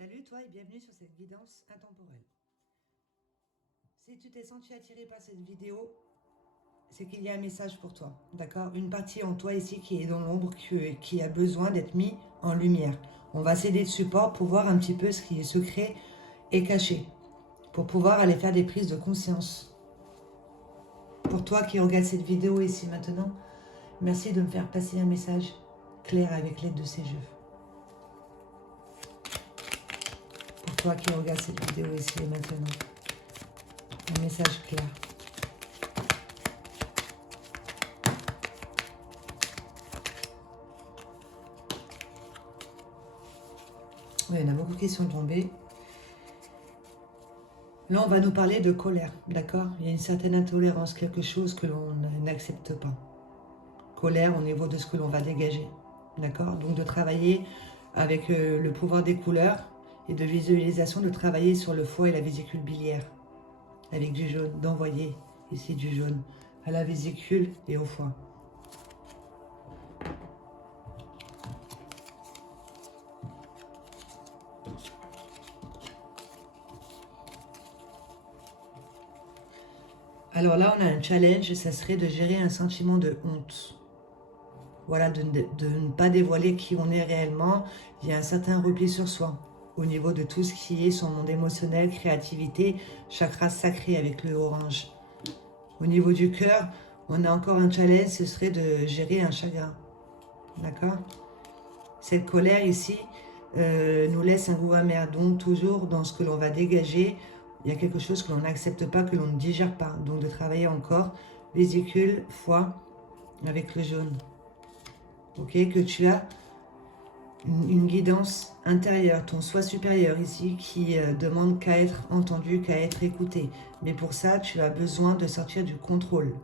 Salut toi et bienvenue sur cette guidance intemporelle. Si tu t'es senti attiré par cette vidéo, c'est qu'il y a un message pour toi, d'accord? Une partie en toi ici qui est dans l'ombre, qui a besoin d'être mis en lumière. On va s'aider de support pour voir un petit peu ce qui est secret et caché, pour pouvoir aller faire des prises de conscience. Pour toi qui regarde cette vidéo ici maintenant, merci de me faire passer un message clair avec l'aide de ces jeux. Pour toi qui regarde cette vidéo ici et maintenant, un message clair. Oui, il y en a beaucoup qui sont tombés. Là, on va nous parler de colère, d'accord? Il y a une certaine intolérance, quelque chose que l'on n'accepte pas. Colère au niveau de ce que l'on va dégager, d'accord? Donc de travailler avec le pouvoir des couleurs et de visualisation, de travailler sur le foie et la vésicule biliaire, avec du jaune, d'envoyer ici du jaune à la vésicule et au foie. Alors là, on a un challenge, ça serait de gérer un sentiment de honte. Voilà, de ne pas dévoiler qui on est réellement. Il y a un certain repli sur soi au niveau de tout ce qui est son monde émotionnel, créativité, chakra sacré avec le orange. Au niveau du cœur, on a encore un challenge, ce serait de gérer un chagrin. D'accord? Cette colère ici nous laisse un goût amer. Donc toujours dans ce que l'on va dégager, il y a quelque chose que l'on n'accepte pas, que l'on ne digère pas. Donc de travailler encore vésicule, foie avec le jaune. Ok, que tu as une guidance intérieure, ton soi supérieur ici qui demande qu'à être entendu, qu'à être écouté. Mais pour ça, tu as besoin de sortir du contrôle.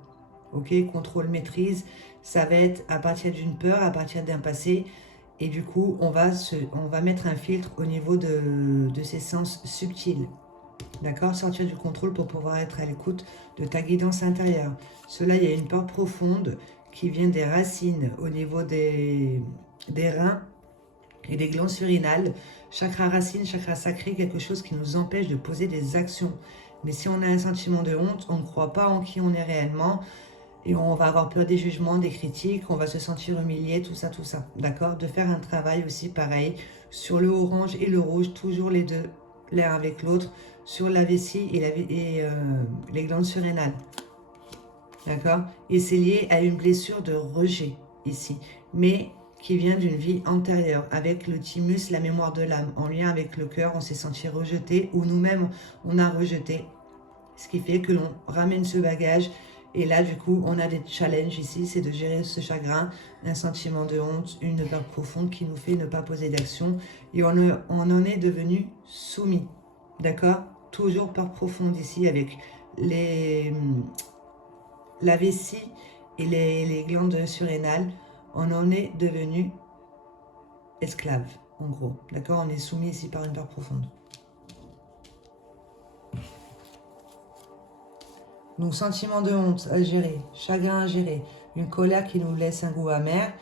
Ok, contrôle, maîtrise, ça va être à partir d'une peur, à partir d'un passé. Et du coup, on va mettre un filtre au niveau de ces sens subtils. D'accord? Sortir du contrôle pour pouvoir être à l'écoute de ta guidance intérieure. Cela, il y a une peur profonde qui vient des racines au niveau des reins et des glandes surrénales. Chakra racine, chakra sacré, quelque chose qui nous empêche de poser des actions. Mais si on a un sentiment de honte, on ne croit pas en qui on est réellement et on va avoir peur des jugements, des critiques, on va se sentir humilié, tout ça, d'accord? De faire un travail aussi pareil sur le orange et le rouge, toujours les deux, l'un avec l'autre, sur la vessie et les glandes surrénales. D'accord? Et c'est lié à une blessure de rejet ici, mais qui vient d'une vie antérieure, avec le thymus, la mémoire de l'âme, en lien avec le cœur, on s'est senti rejeté, ou nous-mêmes, on a rejeté, ce qui fait que l'on ramène ce bagage, et là, du coup, on a des challenges ici, c'est de gérer ce chagrin, un sentiment de honte, une peur profonde qui nous fait ne pas poser d'action, et on en est devenu soumis, d'accord? Toujours peur profonde ici, avec la vessie et les glandes surrénales, on en est devenu esclave, en gros. D'accord? On est soumis ici par une peur profonde. Donc, sentiment de honte à gérer, chagrin à gérer, une colère qui nous laisse un goût amer.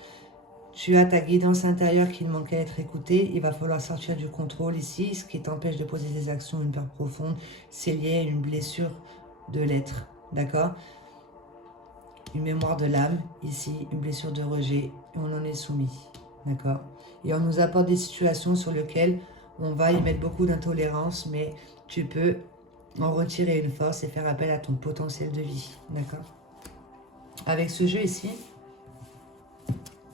Tu as ta guidance intérieure qui ne manque qu'à être écoutée. Il va falloir sortir du contrôle ici. Ce qui t'empêche de poser des actions, une peur profonde, c'est lié à une blessure de l'être. D'accord? Une mémoire de l'âme, ici, une blessure de rejet, et on en est soumis, d'accord? Et on nous apporte des situations sur lesquelles on va y mettre beaucoup d'intolérance, mais tu peux en retirer une force et faire appel à ton potentiel de vie, d'accord? Avec ce jeu ici,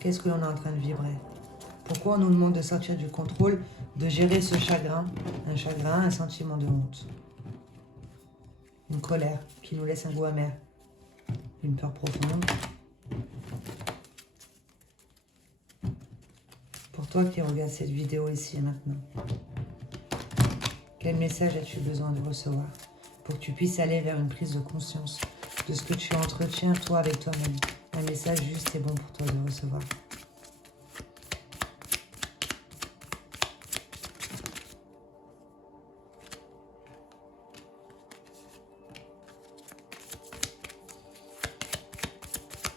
qu'est-ce que l'on est en train de vibrer? Pourquoi on nous demande de sortir du contrôle, de gérer ce chagrin, un sentiment de honte, une colère qui nous laisse un goût amer, une peur profonde. Pour toi qui regardes cette vidéo ici et maintenant, quel message as-tu besoin de recevoir pour que tu puisses aller vers une prise de conscience de ce que tu entretiens toi avec toi-même? Un message juste et bon pour toi de recevoir.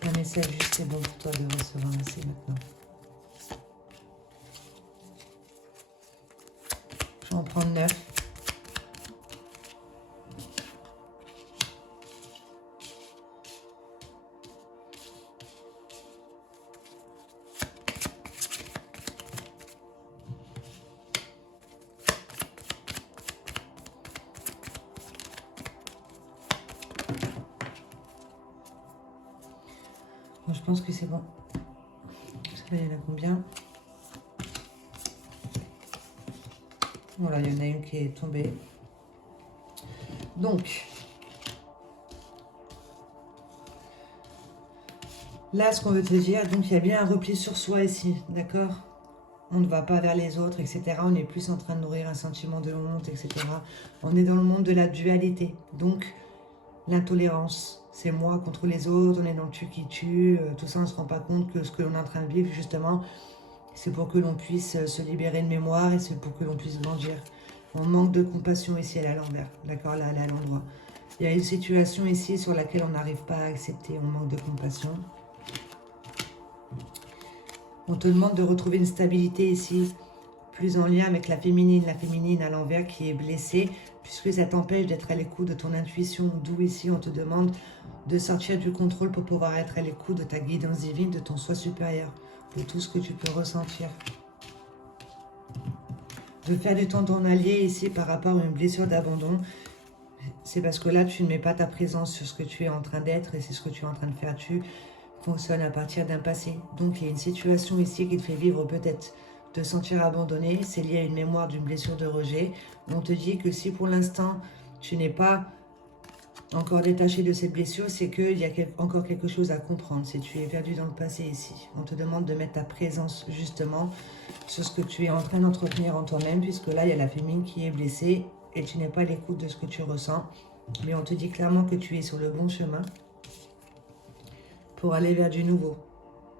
Un message juste et bon pour toi de recevoir ici et maintenant. On va en prendre 9. Bon, je pense que c'est bon. Il y en a combien? Voilà, il y en a une qui est tombée. Donc, là, ce qu'on veut te dire, donc il y a bien un repli sur soi ici, d'accord? On ne va pas vers les autres, etc. On est plus en train de nourrir un sentiment de honte, etc. On est dans le monde de la dualité. Donc, l'intolérance, c'est moi contre les autres, on est dans le tu qui tue, tout ça, on ne se rend pas compte que ce que l'on est en train de vivre, justement, c'est pour que l'on puisse se libérer de mémoire et c'est pour que l'on puisse grandir. On manque de compassion ici, elle est à l'envers, d'accord, là, elle est à l'endroit. Il y a une situation ici sur laquelle on n'arrive pas à accepter, on manque de compassion. On te demande de retrouver une stabilité ici, plus en lien avec la féminine à l'envers qui est blessée, puisque ça t'empêche d'être à l'écoute de ton intuition, d'où ici on te demande de sortir du contrôle pour pouvoir être à l'écoute de ta guidance divine, de ton soi supérieur, de tout ce que tu peux ressentir. De faire du temps ton allié ici par rapport à une blessure d'abandon, c'est parce que là tu ne mets pas ta présence sur ce que tu es en train d'être et c'est ce que tu es en train de faire. Tu fonctionnes à partir d'un passé. Donc il y a une situation ici qui te fait vivre peut-être te sentir abandonné, c'est lié à une mémoire d'une blessure de rejet. On te dit que si pour l'instant tu n'es pas encore détaché de cette blessure, c'est qu'il y a encore quelque chose à comprendre. Si tu es perdu dans le passé ici, on te demande de mettre ta présence justement sur ce que tu es en train d'entretenir en toi-même, puisque là il y a la féminine qui est blessée et tu n'es pas à l'écoute de ce que tu ressens. Mais on te dit clairement que tu es sur le bon chemin pour aller vers du nouveau.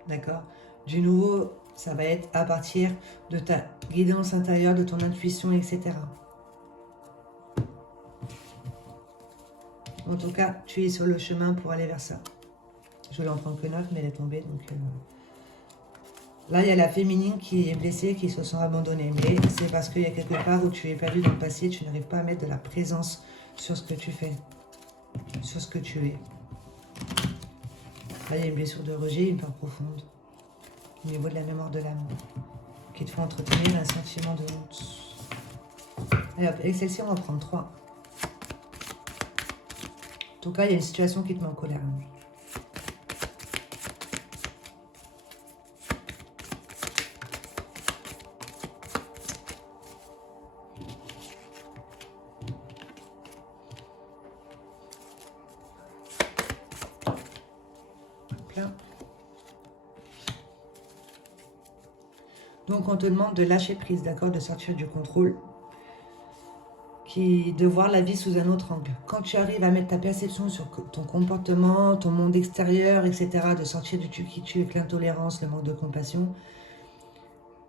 D'accord? Du nouveau, ça va être à partir de ta guidance intérieure, de ton intuition, etc. En tout cas, tu es sur le chemin pour aller vers ça. Je voulais en prendre que 9, mais elle est tombée. Donc là, il y a la féminine qui est blessée, qui se sent abandonnée. Mais c'est parce qu'il y a quelque part où tu es perdu dans le passé, tu n'arrives pas à mettre de la présence sur ce que tu fais, sur ce que tu es. Là, il y a une blessure de rejet, une part profonde, au niveau de la mémoire de l'âme, qui te fait entretenir un sentiment de honte. Allez hop, avec celle-ci, on va prendre 3. En tout cas, il y a une situation qui te met en colère. Là. Donc, on te demande de lâcher prise, d'accord, de sortir du contrôle, de voir la vie sous un autre angle. Quand tu arrives à mettre ta perception sur ton comportement, ton monde extérieur, etc., de sortir du tu qui tue avec l'intolérance, le manque de compassion,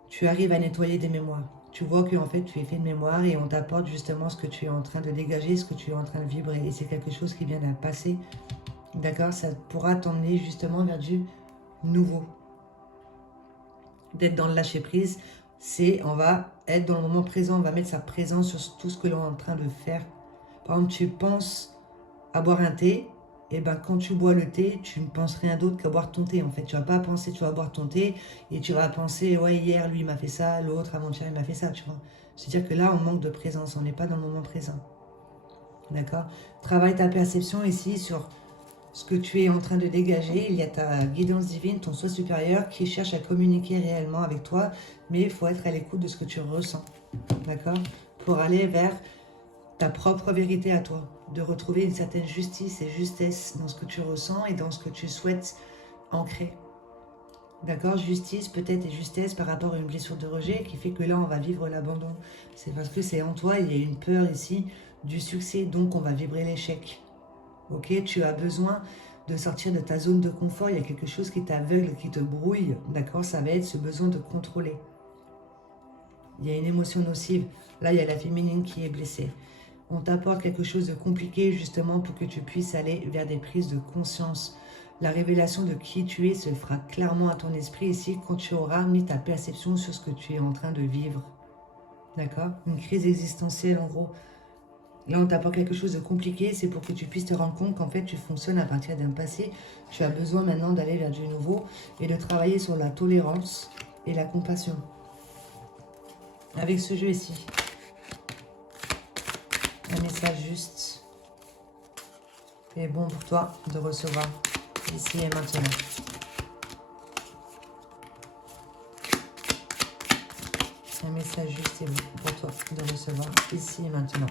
tu arrives à nettoyer des mémoires. Tu vois qu'en fait, tu es fait de mémoire et on t'apporte justement ce que tu es en train de dégager, ce que tu es en train de vibrer. Et c'est quelque chose qui vient d'un passé. D'accord? Ça pourra t'emmener justement vers du nouveau. D'être dans le lâcher-prise, c'est on va être dans le moment présent, on va mettre sa présence sur tout ce que l'on est en train de faire. Par exemple, tu penses à boire un thé, et ben quand tu bois le thé, tu ne penses rien d'autre qu'à boire ton thé. En fait, tu vas pas penser, tu vas boire ton thé et tu vas penser, ouais, hier, lui, il m'a fait ça, l'autre, avant-hier, il m'a fait ça, tu vois. C'est-à-dire que là, on manque de présence, on n'est pas dans le moment présent. D'accord? Travaille ta perception ici sur ce que tu es en train de dégager. Il y a ta guidance divine, ton soi supérieur qui cherche à communiquer réellement avec toi, mais il faut être à l'écoute de ce que tu ressens. D'accord? Pour aller vers ta propre vérité à toi, de retrouver une certaine justice et justesse dans ce que tu ressens et dans ce que tu souhaites ancrer. D'accord? Justice peut-être et justesse par rapport à une blessure de rejet qui fait que là on va vivre l'abandon. C'est parce que c'est en toi, il y a une peur ici du succès, donc on va vibrer l'échec. Ok? Tu as besoin de sortir de ta zone de confort, il y a quelque chose qui t'aveugle, qui te brouille. D'accord? Ça va être ce besoin de contrôler. Il y a une émotion nocive. Là, il y a la féminine qui est blessée. On t'apporte quelque chose de compliqué justement pour que tu puisses aller vers des prises de conscience. La révélation de qui tu es se fera clairement à ton esprit ici quand tu auras mis ta perception sur ce que tu es en train de vivre. D'accord? Une crise existentielle, en gros. Là, on t'apporte quelque chose de compliqué, c'est pour que tu puisses te rendre compte qu'en fait, tu fonctionnes à partir d'un passé. Tu as besoin maintenant d'aller vers du nouveau et de travailler sur la tolérance et la compassion. Avec ce jeu ici, un message juste et bon pour toi de recevoir ici et maintenant. Un message juste et bon pour toi de recevoir ici et maintenant.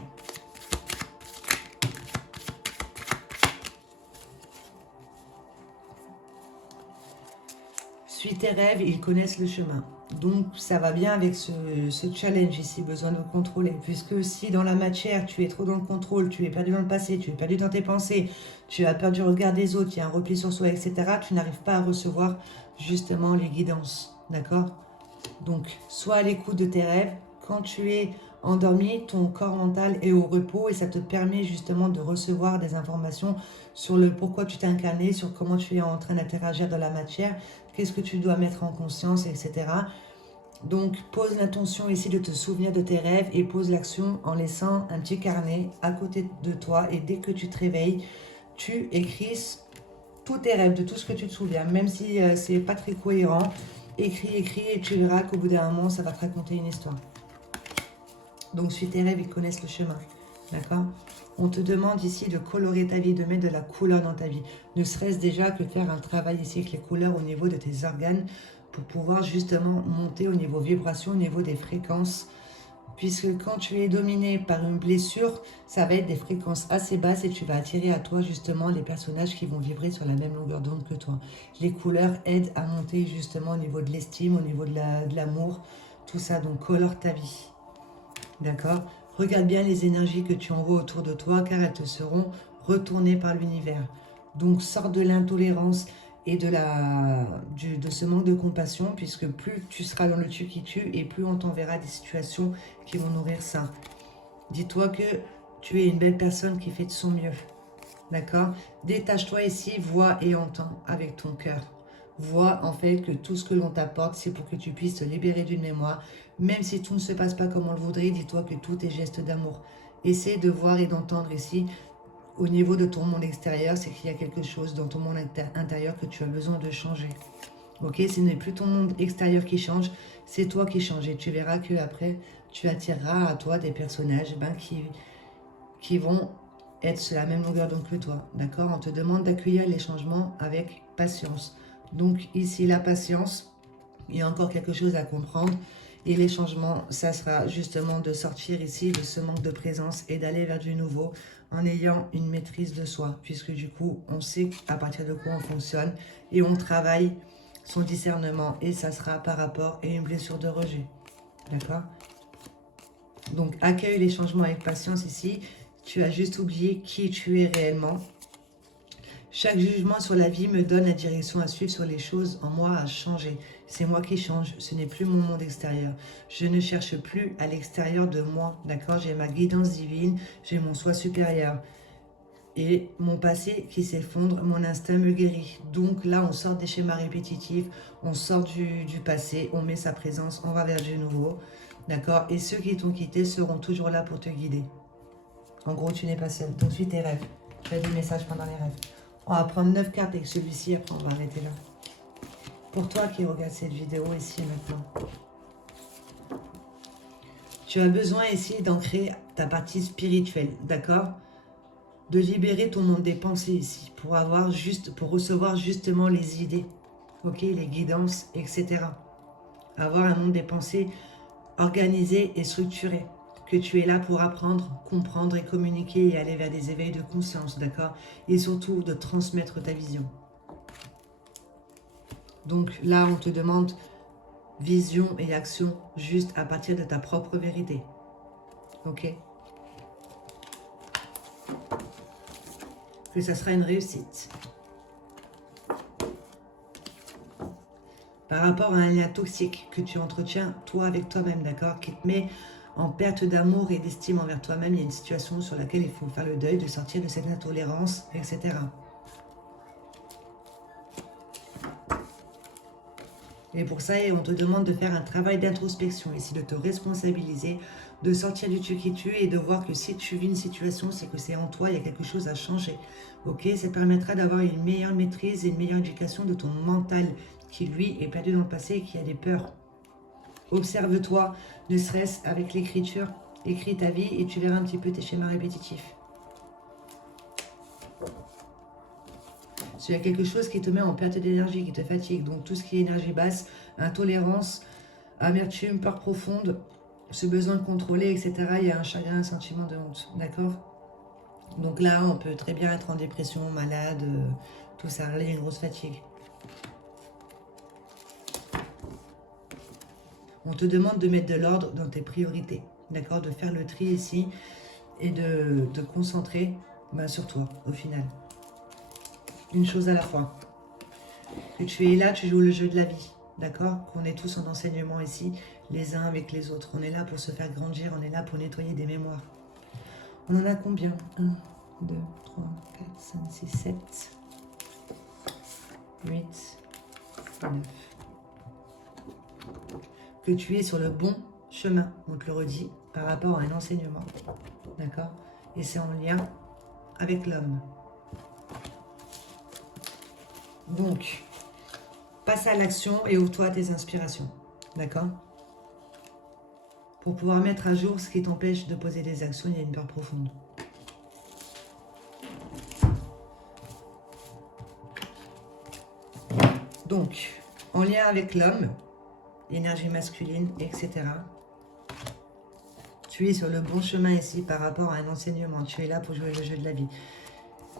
Suis tes rêves, ils connaissent le chemin. Donc ça va bien avec ce challenge ici, besoin de contrôler. Puisque si dans la matière, tu es trop dans le contrôle, tu es perdu dans le passé, tu es perdu dans tes pensées, tu as peur du regard des autres, il y a un repli sur soi, etc., tu n'arrives pas à recevoir justement les guidances. D'accord? Donc, sois à l'écoute de tes rêves. Quand tu es endormi, ton corps mental est au repos et ça te permet justement de recevoir des informations sur le pourquoi tu t'es incarné, sur comment tu es en train d'interagir dans la matière, qu'est-ce que tu dois mettre en conscience, etc. Donc, pose l'intention ici de te souvenir de tes rêves et pose l'action en laissant un petit carnet à côté de toi. Et dès que tu te réveilles, tu écris tous tes rêves, de tout ce que tu te souviens, même si c'est pas très cohérent. Écris, et tu verras qu'au bout d'un moment, ça va te raconter une histoire. Donc, suis tes rêves, ils connaissent le chemin. D'accord? On te demande ici de colorer ta vie, de mettre de la couleur dans ta vie. Ne serait-ce déjà que faire un travail ici avec les couleurs au niveau de tes organes pour pouvoir justement monter au niveau vibration, au niveau des fréquences. Puisque quand tu es dominé par une blessure, ça va être des fréquences assez basses et tu vas attirer à toi justement les personnages qui vont vibrer sur la même longueur d'onde que toi. Les couleurs aident à monter justement au niveau de l'estime, au niveau de l'amour, tout ça. Donc colore ta vie. D'accord? Regarde bien les énergies que tu envoies autour de toi car elles te seront retournées par l'univers. Donc sors de l'intolérance et de ce manque de compassion puisque plus tu seras dans le tu qui tue et plus on t'enverra des situations qui vont nourrir ça. Dis-toi que tu es une belle personne qui fait de son mieux. D'accord? Détache-toi ici, vois et entends avec ton cœur. Vois en fait que tout ce que l'on t'apporte, c'est pour que tu puisses te libérer d'une mémoire. Même si tout ne se passe pas comme on le voudrait, dis-toi que tout est geste d'amour. Essaie de voir et d'entendre ici, au niveau de ton monde extérieur, c'est qu'il y a quelque chose dans ton monde intérieur que tu as besoin de changer. Ok? Ce n'est plus ton monde extérieur qui change, c'est toi qui changes. Et tu verras que après, tu attireras à toi des personnages qui vont être sur la même longueur d'onde que toi. D'accord? On te demande d'accueillir les changements avec patience. Donc ici, la patience, il y a encore quelque chose à comprendre. Et les changements, ça sera justement de sortir ici de ce manque de présence et d'aller vers du nouveau en ayant une maîtrise de soi. Puisque du coup, on sait à partir de quoi on fonctionne et on travaille son discernement. Et ça sera par rapport à une blessure de rejet. D'accord? Donc, accueille les changements avec patience ici. Tu as juste oublié qui tu es réellement. Chaque jugement sur la vie me donne la direction à suivre sur les choses en moi à changer. C'est moi qui change, ce n'est plus mon monde extérieur. Je ne cherche plus à l'extérieur de moi, d'accord? J'ai ma guidance divine, j'ai mon soi supérieur. Et mon passé qui s'effondre, mon instinct me guérit. Donc là, on sort des schémas répétitifs, on sort du passé, on met sa présence, on va vers du nouveau, d'accord? Et ceux qui t'ont quitté seront toujours là pour te guider. En gros, tu n'es pas seul. Donc, suis tes rêves. Tu as des messages pendant les rêves. On va prendre 9 cartes avec celui-ci, après on va arrêter là. Pour toi qui regarde cette vidéo ici maintenant, tu as besoin ici d'ancrer ta partie spirituelle, d'accord? De libérer ton monde des pensées ici, pour recevoir justement les idées, ok? Les guidances, etc. Avoir un monde des pensées organisé et structuré. Que tu es là pour apprendre, comprendre et communiquer et aller vers des éveils de conscience, d'accord? Et surtout de transmettre ta vision. Donc là, on te demande vision et action juste à partir de ta propre vérité. Ok? Que ça sera une réussite. Par rapport à un lien toxique que tu entretiens, toi avec toi-même, d'accord? Qui te met en perte d'amour et d'estime envers toi-même, il y a une situation sur laquelle il faut faire le deuil, de sortir de cette intolérance, etc. Et pour ça, on te demande de faire un travail d'introspection, ici de te responsabiliser, de sortir du tu qui tue et de voir que si tu vis une situation, c'est que c'est en toi, il y a quelque chose à changer. Ok, ça te permettra d'avoir une meilleure maîtrise et une meilleure éducation de ton mental qui, lui, est perdu dans le passé et qui a des peurs. Observe-toi, ne serait-ce avec l'écriture. Écris ta vie et tu verras un petit peu tes schémas répétitifs. Il y a quelque chose qui te met en perte d'énergie, qui te fatigue. Donc tout ce qui est énergie basse, intolérance, amertume, peur profonde, ce besoin de contrôler, etc. Il y a un chagrin, un sentiment de honte. D'accord? Donc là, on peut très bien être en dépression, malade, tout ça. Là, il y a une grosse fatigue. On te demande de mettre de l'ordre dans tes priorités. D'accord? De faire le tri ici et de te concentrer sur toi, au final. Une chose à la fois. Que tu es là, tu joues le jeu de la vie. D'accord? Qu'on est tous en enseignement ici, les uns avec les autres. On est là pour se faire grandir, on est là pour nettoyer des mémoires. On en a combien? 1, 2, 3, 4, 5, 6, 7, 8, 9. Que tu es sur le bon chemin, on te le redit, par rapport à un enseignement. D'accord? Et c'est en lien avec l'homme. Donc, passe à l'action et ouvre-toi à tes inspirations. D'accord? Pour pouvoir mettre à jour ce qui t'empêche de poser des actions, il y a une peur profonde. Donc, en lien avec l'homme, énergie masculine, etc. Tu es sur le bon chemin ici par rapport à un enseignement. Tu es là pour jouer le jeu de la vie.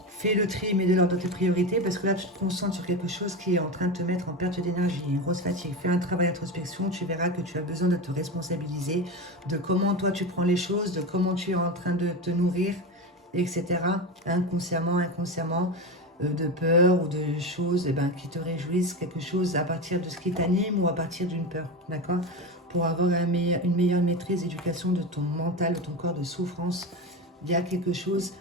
Fais le tri, mets de l'ordre dans tes priorités parce que là, tu te concentres sur quelque chose qui est en train de te mettre en perte d'énergie, une grosse fatigue. Fais un travail d'introspection, tu verras que tu as besoin de te responsabiliser, de comment toi tu prends les choses, de comment tu es en train de te nourrir, etc. Inconsciemment, inconsciemment, de peur ou de choses qui te réjouissent, quelque chose à partir de ce qui t'anime ou à partir d'une peur, d'accord? Pour avoir une meilleure maîtrise, éducation de ton mental, de ton corps, de souffrance, il y a quelque chose.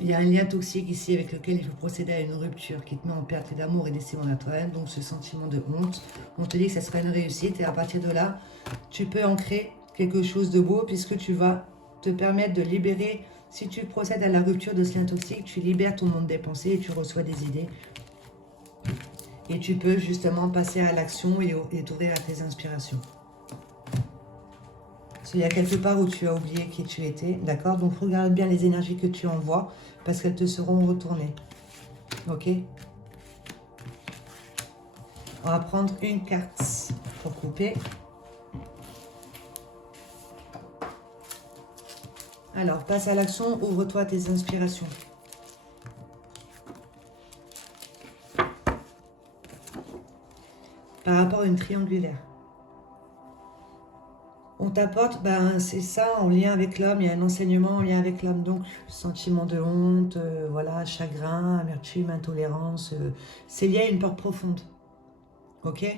Il y a un lien toxique ici avec lequel il faut procéder à une rupture qui te met en perte d'amour et d'estime en toi-même, donc ce sentiment de honte. On te dit que ça sera une réussite et à partir de là, tu peux ancrer quelque chose de beau puisque tu vas te permettre de libérer. Si tu procèdes à la rupture de ce lien toxique, tu libères ton monde des pensées et tu reçois des idées. Et tu peux justement passer à l'action et t'ouvrir à tes inspirations. Il y a quelque part où tu as oublié qui tu étais, d'accord? Donc regarde bien les énergies que tu envoies parce qu'elles te seront retournées. Ok? On va prendre une carte pour couper. Alors, passe à l'action, ouvre-toi tes inspirations. Par rapport à une triangulaire. On t'apporte, c'est ça, en lien avec l'homme, il y a un enseignement en lien avec l'homme, donc sentiment de honte, voilà, chagrin, amertume, intolérance, c'est lié à une peur profonde, ok?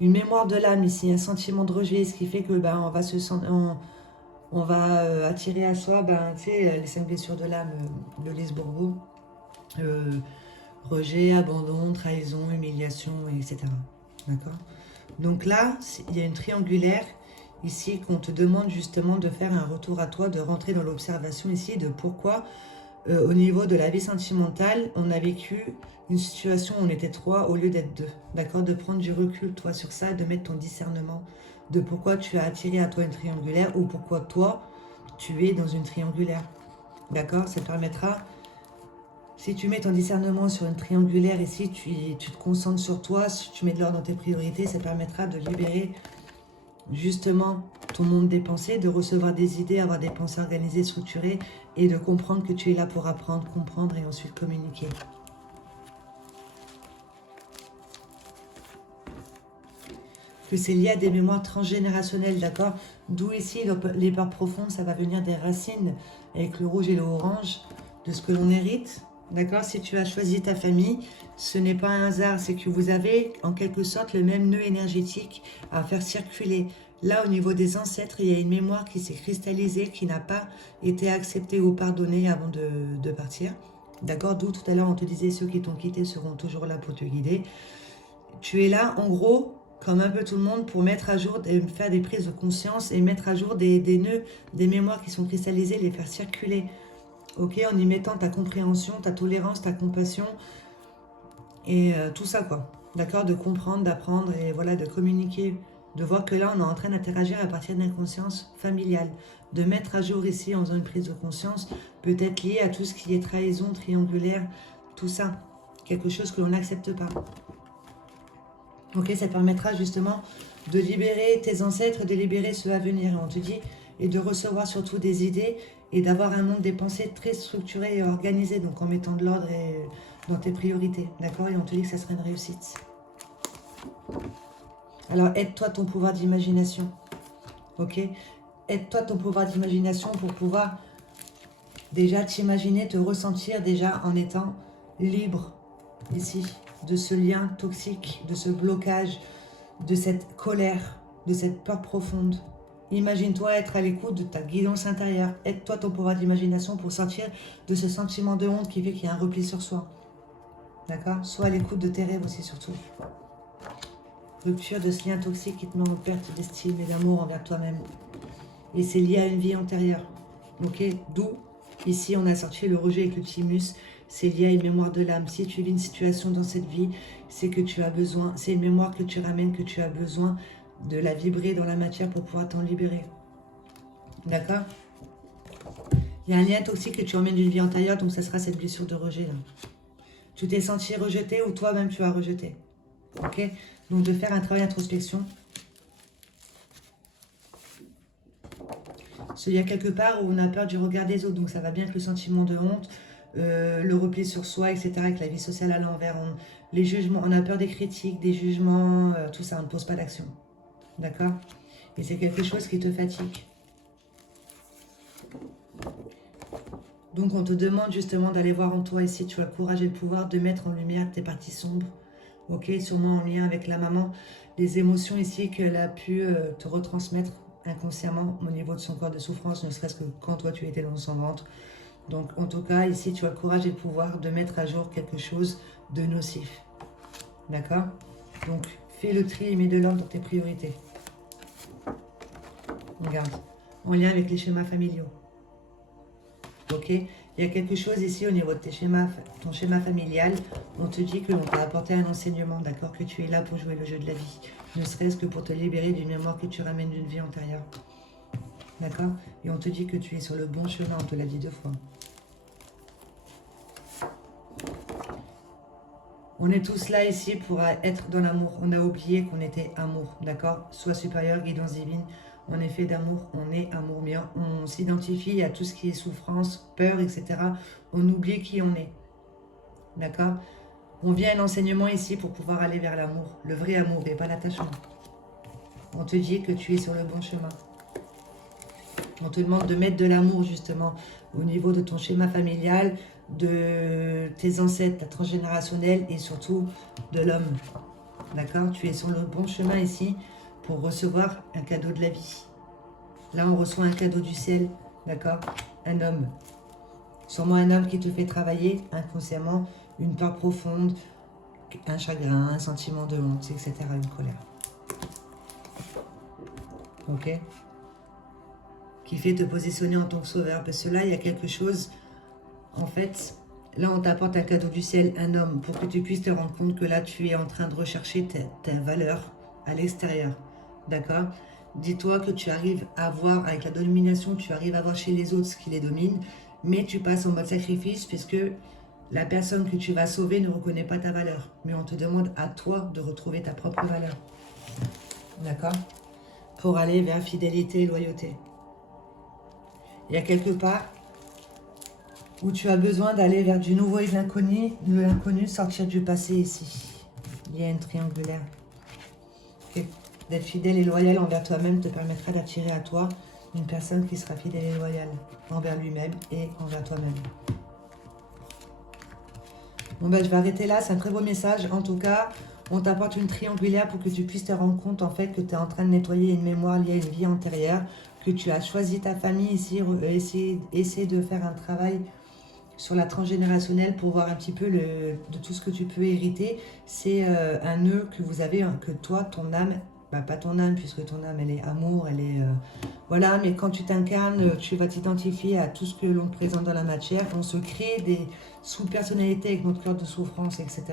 Une mémoire de l'âme ici, un sentiment de rejet, ce qui fait que on va se sentir, on va attirer à soi, tu sais, les 5 blessures de l'âme de Lise Bourbeau, rejet, abandon, trahison, humiliation, etc. D'accord? Donc là, il y a une triangulaire ici qu'on te demande justement de faire un retour à toi, de rentrer dans l'observation ici de pourquoi au niveau de la vie sentimentale, on a vécu une situation où on était 3 au lieu d'être 2. D'accord? De prendre du recul toi sur ça, de mettre ton discernement de pourquoi tu as attiré à toi une triangulaire ou pourquoi toi tu es dans une triangulaire. D'accord? Ça te permettra, si tu mets ton discernement sur une triangulaire ici, tu te concentres sur toi, si tu mets de l'ordre dans tes priorités, ça permettra de libérer justement ton monde des pensées, de recevoir des idées, avoir des pensées organisées, structurées et de comprendre que tu es là pour apprendre, comprendre et ensuite communiquer. Que c'est lié à des mémoires transgénérationnelles, d'accord? D'où ici les peurs profondes, ça va venir des racines avec le rouge et le orange, de ce que l'on hérite, d'accord? Si tu as choisi ta famille, ce n'est pas un hasard, c'est que vous avez en quelque sorte le même nœud énergétique à faire circuler. Là, au niveau des ancêtres, il y a une mémoire qui s'est cristallisée, qui n'a pas été acceptée ou pardonnée avant de partir. D'accord? D'où tout à l'heure, on te disait, ceux qui t'ont quitté seront toujours là pour te guider. Tu es là, en gros, comme un peu tout le monde, pour mettre à jour, faire des prises de conscience et mettre à jour des nœuds, des mémoires qui sont cristallisées, les faire circuler. Ok, en y mettant ta compréhension, ta tolérance, ta compassion et tout ça quoi. D'accord, de comprendre, d'apprendre et voilà, de communiquer, de voir que là on est en train d'interagir à partir d'une conscience familiale, de mettre à jour ici en faisant une prise de conscience, peut-être lié à tout ce qui est trahison, triangulaire, tout ça, quelque chose que l'on n'accepte pas. Ok, ça permettra justement de libérer tes ancêtres, de libérer ceux à venir, et on te dit, et de recevoir surtout des idées et d'avoir un monde des pensées très structuré et organisé, donc en mettant de l'ordre dans tes priorités, d'accord? Et on te dit que ça sera une réussite. Alors aide-toi ton pouvoir d'imagination, ok? Aide-toi ton pouvoir d'imagination pour pouvoir déjà t'imaginer, te ressentir déjà en étant libre ici, de ce lien toxique, de ce blocage, de cette colère, de cette peur profonde. Imagine-toi être à l'écoute de ta guidance intérieure. Aide-toi ton pouvoir d'imagination pour sortir de ce sentiment de honte qui fait qu'il y a un repli sur soi. D'accord? Sois à l'écoute de tes rêves aussi surtout. Rupture de ce lien toxique qui te met en perte d'estime et d'amour envers toi-même. Et c'est lié à une vie antérieure. Ok? D'où, ici, on a sorti le rejet avec le thymus. C'est lié à une mémoire de l'âme. Si tu vis une situation dans cette vie, c'est que tu as besoin, c'est une mémoire que tu ramènes, que tu as besoin de la vibrer dans la matière pour pouvoir t'en libérer. D'accord? Il y a un lien toxique que tu emmènes d'une vie antérieure, donc ça sera cette blessure de rejet là. Tu t'es senti rejeté ou toi-même tu as rejeté. Ok? Donc de faire un travail d'introspection. Il y a quelque part où on a peur du regard des autres, donc ça va bien avec le sentiment de honte, le repli sur soi, etc., avec la vie sociale à l'envers, les jugements, on a peur des critiques, des jugements, tout ça, on ne pose pas d'action. D'accord? Et c'est quelque chose qui te fatigue. Donc on te demande justement d'aller voir en toi ici, tu as le courage et le pouvoir de mettre en lumière tes parties sombres. Ok, sûrement en lien avec la maman, les émotions ici qu'elle a pu te retransmettre inconsciemment au niveau de son corps de souffrance, ne serait-ce que quand toi tu étais dans son ventre. Donc en tout cas, ici tu as le courage et le pouvoir de mettre à jour quelque chose de nocif. D'accord? Donc fais le tri et mets de l'ordre dans tes priorités. Regarde, en lien avec les schémas familiaux. Ok, il y a quelque chose ici au niveau de ton schéma familial. On te dit que l'on t'a apporté un enseignement, d'accord, que tu es là pour jouer le jeu de la vie. Ne serait-ce que pour te libérer d'une mémoire que tu ramènes d'une vie antérieure. D'accord? Et on te dit que tu es sur le bon chemin, on te l'a dit 2 fois. On est tous là ici pour être dans l'amour. On a oublié qu'on était amour, d'accord? Soit supérieur, guidance divine. On est fait d'amour, on est amour, mais on s'identifie à tout ce qui est souffrance, peur, etc. On oublie qui on est, d'accord? On vient un enseignement ici pour pouvoir aller vers l'amour, le vrai amour et pas l'attachement. On te dit que tu es sur le bon chemin. On te demande de mettre de l'amour justement au niveau de ton schéma familial, de tes ancêtres, ta transgénérationnelle et surtout de l'homme. D'accord? Tu es sur le bon chemin ici pour recevoir un cadeau de la vie. Là, on reçoit un cadeau du ciel, d'accord? Un homme. Sûrement un homme qui te fait travailler inconsciemment une peur profonde, un chagrin, un sentiment de honte, etc., une colère. Ok? Qui fait te positionner en tant que sauveur. Parce que là, il y a quelque chose, en fait, là, on t'apporte un cadeau du ciel, un homme, pour que tu puisses te rendre compte que là, tu es en train de rechercher ta valeur à l'extérieur. D'accord? Dis-toi que tu arrives à voir, avec la domination, tu arrives à voir chez les autres ce qui les domine, mais tu passes en mode sacrifice puisque la personne que tu vas sauver ne reconnaît pas ta valeur. Mais on te demande à toi de retrouver ta propre valeur. D'accord? Pour aller vers fidélité et loyauté. Il y a quelque part où tu as besoin d'aller vers du nouveau et de l'inconnu, sortir du passé ici. Il y a une triangulaire. Okay. D'être fidèle et loyal envers toi-même te permettra d'attirer à toi une personne qui sera fidèle et loyale envers lui-même et envers toi-même. Bon ben je vais arrêter là, c'est un très beau message. En tout cas, on t'apporte une triangulaire pour que tu puisses te rendre compte en fait que tu es en train de nettoyer une mémoire liée à une vie antérieure, que tu as choisi ta famille ici, essayer de faire un travail sur la transgénérationnelle pour voir un petit peu de tout ce que tu peux hériter. C'est un nœud que vous avez, que toi, ton âme, bah, pas ton âme, puisque ton âme, elle est amour, elle est... voilà, mais quand tu t'incarnes, tu vas t'identifier à tout ce que l'on te présente dans la matière. On se crée des sous-personnalités avec notre cœur de souffrance, etc.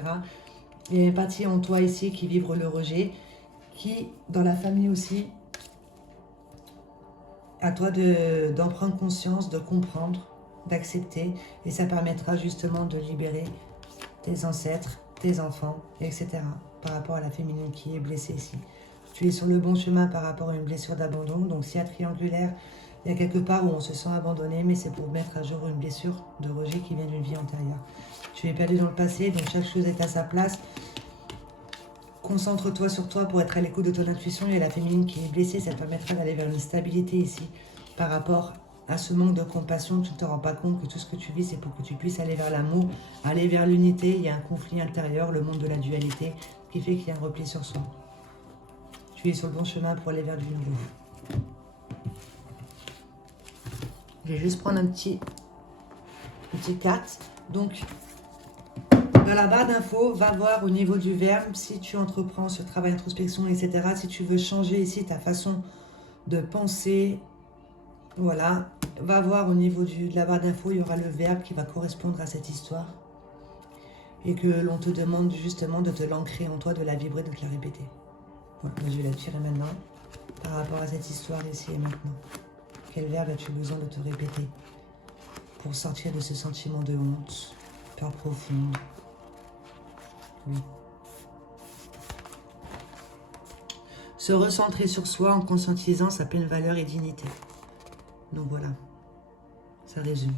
Il y a une partie en toi ici qui vibre le rejet, qui, dans la famille aussi, à toi d'en prendre conscience, de comprendre, d'accepter, et ça permettra justement de libérer tes ancêtres, tes enfants, etc. par rapport à la féminine qui est blessée ici. Tu es sur le bon chemin par rapport à une blessure d'abandon, donc s'il y a triangulaire, il y a quelque part où on se sent abandonné, mais c'est pour mettre à jour une blessure de rejet qui vient d'une vie antérieure. Tu es perdu dans le passé, donc chaque chose est à sa place. Concentre-toi sur toi pour être à l'écoute de ton intuition, et la féminine qui est blessée, ça te permettra d'aller vers une stabilité ici par rapport à ce manque de compassion. Tu ne te rends pas compte que tout ce que tu vis, c'est pour que tu puisses aller vers l'amour, aller vers l'unité. Il y a un conflit intérieur, le monde de la dualité, qui fait qu'il y a un repli sur soi. Tu es sur le bon chemin pour aller vers du nouveau. Je vais juste prendre une petite carte. Donc, dans la barre d'infos, va voir au niveau du verbe, si tu entreprends ce travail d'introspection, etc. Si tu veux changer ici ta façon de penser, voilà. Va voir au niveau de la barre d'infos, il y aura le verbe qui va correspondre à cette histoire. Et que l'on te demande justement de te l'ancrer en toi, de la vibrer, de te la répéter. Voilà, je vais la tirer maintenant, par rapport à cette histoire ici et maintenant. Quel verbe as-tu besoin de te répéter pour sortir de ce sentiment de honte, peur profonde? Oui. Se recentrer sur soi en conscientisant sa pleine valeur et dignité. Donc voilà, ça résume.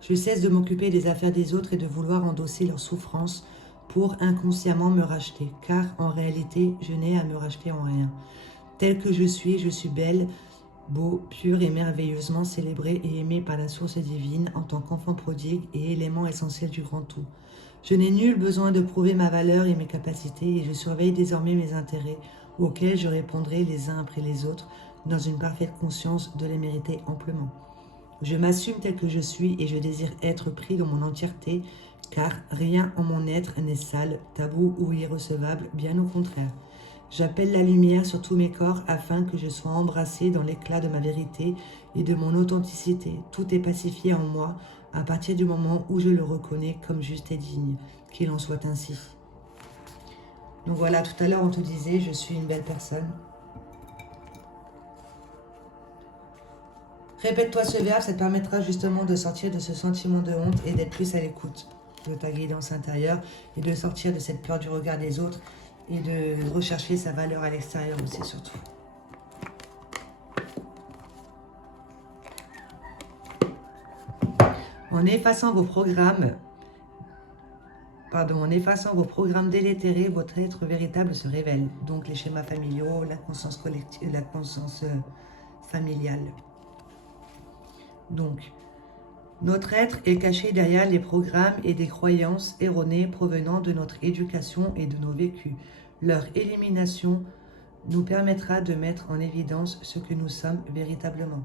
Je cesse de m'occuper des affaires des autres et de vouloir endosser leurs souffrances pour inconsciemment me racheter, car en réalité, je n'ai à me racheter en rien. Telle que je suis belle, beau, pur et merveilleusement célébré et aimé par la source divine en tant qu'enfant prodigue et élément essentiel du grand tout. Je n'ai nul besoin de prouver ma valeur et mes capacités, et je surveille désormais mes intérêts, auxquels je répondrai les uns après les autres, dans une parfaite conscience de les mériter amplement. Je m'assume tel que je suis et je désire être pris dans mon entièreté, car rien en mon être n'est sale, tabou ou irrecevable, bien au contraire. J'appelle la lumière sur tous mes corps afin que je sois embrassé dans l'éclat de ma vérité et de mon authenticité. Tout est pacifié en moi à partir du moment où je le reconnais comme juste et digne. Qu'il en soit ainsi. Donc voilà, tout à l'heure on te disait, je suis une belle personne. Répète-toi ce verbe, ça te permettra justement de sortir de ce sentiment de honte et d'être plus à l'écoute de ta guidance intérieure et de sortir de cette peur du regard des autres et de rechercher sa valeur à l'extérieur aussi surtout. En effaçant vos programmes, délétérés, votre être véritable se révèle. Donc les schémas familiaux, l'inconscience collective, la conscience familiale. Donc, notre être est caché derrière les programmes et des croyances erronées provenant de notre éducation et de nos vécus. Leur élimination nous permettra de mettre en évidence ce que nous sommes véritablement.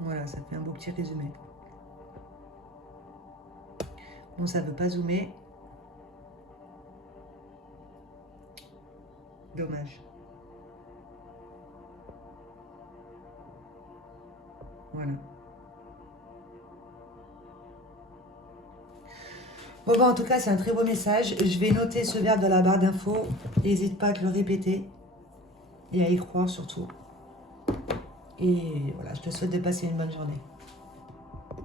Voilà, ça fait un beau petit résumé. Bon, ça ne veut pas zoomer. Dommage. Voilà. Bon, bah, en tout cas, c'est un très beau message. Je vais noter ce verbe dans la barre d'infos. N'hésite pas à te le répéter et à y croire surtout. Et voilà, je te souhaite de passer une bonne journée.